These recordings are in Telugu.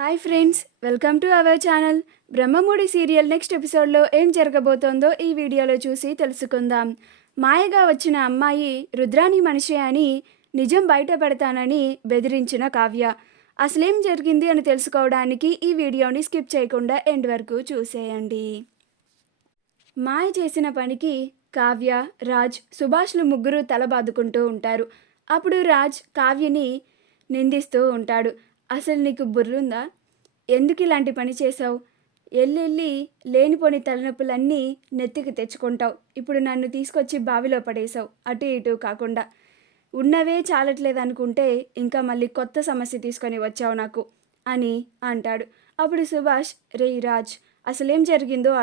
Hi friends, welcome to our channel. Brahmamudi serial next ఎపిసోడ్లో ఏం జరగబోతోందో ఈ వీడియోలో చూసి తెలుసుకుందాం. మాయగా వచ్చిన అమ్మాయి రుద్రాని మనిషి అని నిజం బయట పెడతానని బెదిరించిన కావ్య. అసలేం జరిగింది అని తెలుసుకోవడానికి ఈ వీడియోని స్కిప్ చేయకుండా ఎండ్ వరకు చూసేయండి. మాయ చేసిన పనికి కావ్య, రాజ్, సుభాష్లు ముగ్గురు తలబాదుకుంటూ ఉంటారు. అప్పుడు రాజ్ కావ్యని నిందిస్తూ ఉంటాడు. అసలు నీకు బుర్రుందా? ఎందుకు ఇలాంటి పని చేసావు? ఎల్లెళ్ళి లేనిపోని తలనొప్పులన్నీ నెత్తికి తెచ్చుకుంటావు. ఇప్పుడు నన్ను తీసుకొచ్చి బావిలో పడేశావు, అటు ఇటు కాకుండా. ఉన్నవే చాలట్లేదనుకుంటే ఇంకా మళ్ళీ కొత్త సమస్య తీసుకొని వచ్చావు నాకు అని అంటాడు. అప్పుడు సుభాష్, రేయ్ రాజ్, అసలేం జరిగిందో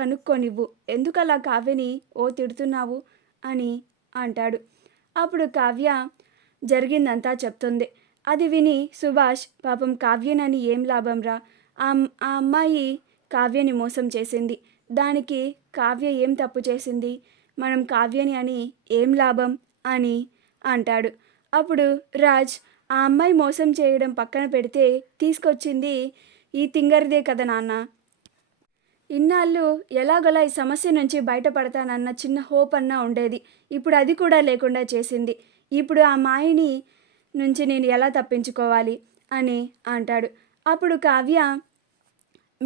కనుక్కోనివ్వు, ఎందుకలా కావ్యని తిడుతున్నావు అని అంటాడు. అప్పుడు కావ్య జరిగిందంతా చెప్తుంది. అది విని సుభాష్, పాపం కావ్యనని ఏం లాభం రా, ఆ అమ్మాయి కావ్యని మోసం చేసింది, దానికి కావ్య ఏం తప్పు చేసింది, మనం కావ్యని అని ఏం లాభం అని అంటాడు. అప్పుడు రాజ్, ఆ అమ్మాయి మోసం చేయడం పక్కన పెడితే తీసుకొచ్చింది ఈ తింగర్దే కదా నాన్న. ఇన్నాళ్ళు ఎలాగోలా ఈ సమస్య నుంచి బయటపడతానన్న చిన్న హోప్ అన్నా ఉండేది, ఇప్పుడు అది కూడా లేకుండా చేసింది. ఇప్పుడు ఆ మాయని నుంచి నేను ఎలా తప్పించుకోవాలి అని అంటాడు. అప్పుడు కావ్య,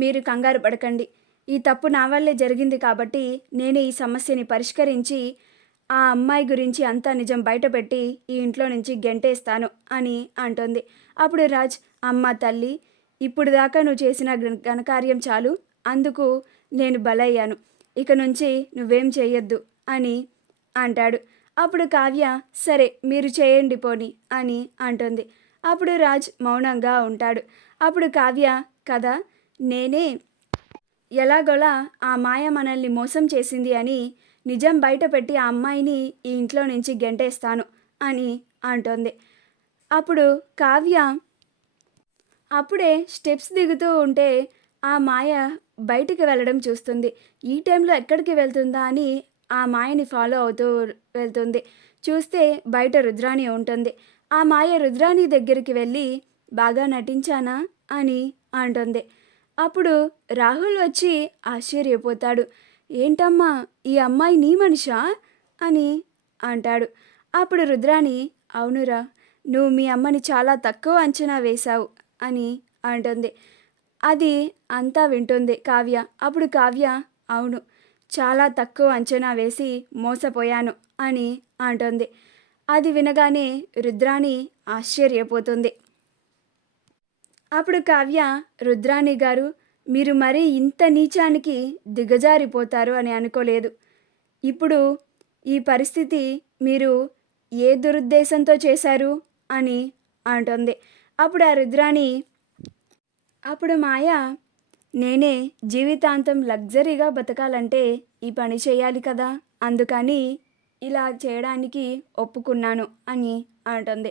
మీరు కంగారు పడకండి, ఈ తప్పు నా వల్లే జరిగింది కాబట్టి నేనే ఈ సమస్యని పరిష్కరించి ఆ అమ్మాయి గురించి అంతా నిజం బయటపెట్టి ఈ ఇంట్లో నుంచి గెంటేస్తాను అని అంటుంది. అప్పుడు రాజ్, అమ్మ తల్లి, ఇప్పుడు దాకా నువ్వు చేసిన ఘనకార్యం చాలు, అందుకు నేను బలయ్యాను, ఇక నుంచి నువ్వేం చేయొద్దు అని అంటాడు. అప్పుడు కావ్య, సరే మీరు చేయండి పోని అని అంటుంది. అప్పుడు రాజ్ మౌనంగా ఉంటాడు. అప్పుడు కావ్య, కదా నేనే ఎలాగోలా ఆ మాయ మనల్ని మోసం చేసింది అని నిజం బయట పెట్టి ఆ అమ్మాయిని ఈ ఇంట్లో నుంచి గెంటేస్తాను అని అంటుంది. అప్పుడు కావ్య అప్పుడే స్టెప్స్ దిగుతూ ఉంటే ఆ మాయ బయటికి వెళ్ళడం చూస్తుంది. ఈ టైంలో ఎక్కడికి వెళ్తుందా అని ఆ మాయని ఫాలో అవుతూ వెళ్తుంది. చూస్తే బయట రుద్రాణి ఉంటుంది. ఆ మాయ రుద్రాణి దగ్గరికి వెళ్ళి, బాగా నటించానా అని అంటుంది. అప్పుడు రాహుల్ వచ్చి ఆశ్చర్యపోతాడు. ఏంటమ్మా, ఈ అమ్మాయి నీ మనిషా అని అంటాడు. అప్పుడు రుద్రాణి, అవునురా, నువ్వు మీ అమ్మని చాలా తక్కువ అంచనా వేశావు అని అంటుంది. అది అంతా వింటుంది కావ్య. అప్పుడు కావ్య, అవును, చాలా తక్కువ అంచనా వేసి మోసపోయాను అని అంటుంది. అది వినగానే రుద్రాణి ఆశ్చర్యపోతుంది. అప్పుడు కావ్య, రుద్రాణి గారు, మీరు మరీ ఇంత నీచానికి దిగజారిపోతారు అని అనుకోలేదు. ఇప్పుడు ఈ పరిస్థితి మీరు ఏ దురుద్దేశంతో చేశారు అని అంటుంది. అప్పుడు ఆ రుద్రాణి, అప్పుడు మాయ, నేనే జీవితాంతం లగ్జరీగా బతకాలంటే ఈ పని చేయాలి కదా, అందుకని ఇలా చేయడానికి ఒప్పుకున్నాను అని అంటుంది.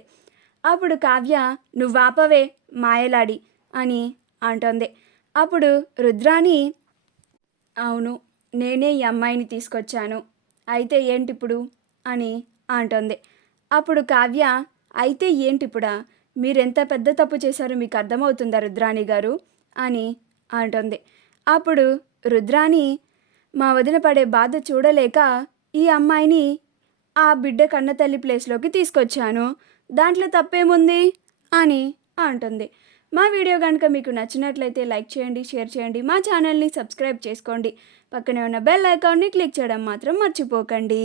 అప్పుడు కావ్య, నువ్వాపవే మాయలాడి అని అంటుంది. అప్పుడు రుద్రాణి, అవును, నేనే ఈ అమ్మాయిని తీసుకొచ్చాను, అయితే ఏంటిప్పుడు అని అంటుంది. అప్పుడు కావ్య, అయితే ఏంటిప్పుడా, మీరెంత పెద్ద తప్పు చేశారో మీకు అర్థమవుతుందా రుద్రాణి గారు అని అంటుంది. అప్పుడు రుద్రాణి, మా వదిన పడే బాధ చూడలేక ఈ అమ్మాయిని ఆ బిడ్డ కన్నతల్లి ప్లేస్లోకి తీసుకొచ్చాను, దాంట్లో తప్పేముంది అని అంటుంది. మా వీడియో కనుక మీకు నచ్చినట్లయితే లైక్ చేయండి, షేర్ చేయండి, మా ఛానల్ని సబ్స్క్రైబ్ చేసుకోండి, పక్కనే ఉన్న బెల్ ఐకాన్ని క్లిక్ చేయడం మాత్రం మర్చిపోకండి.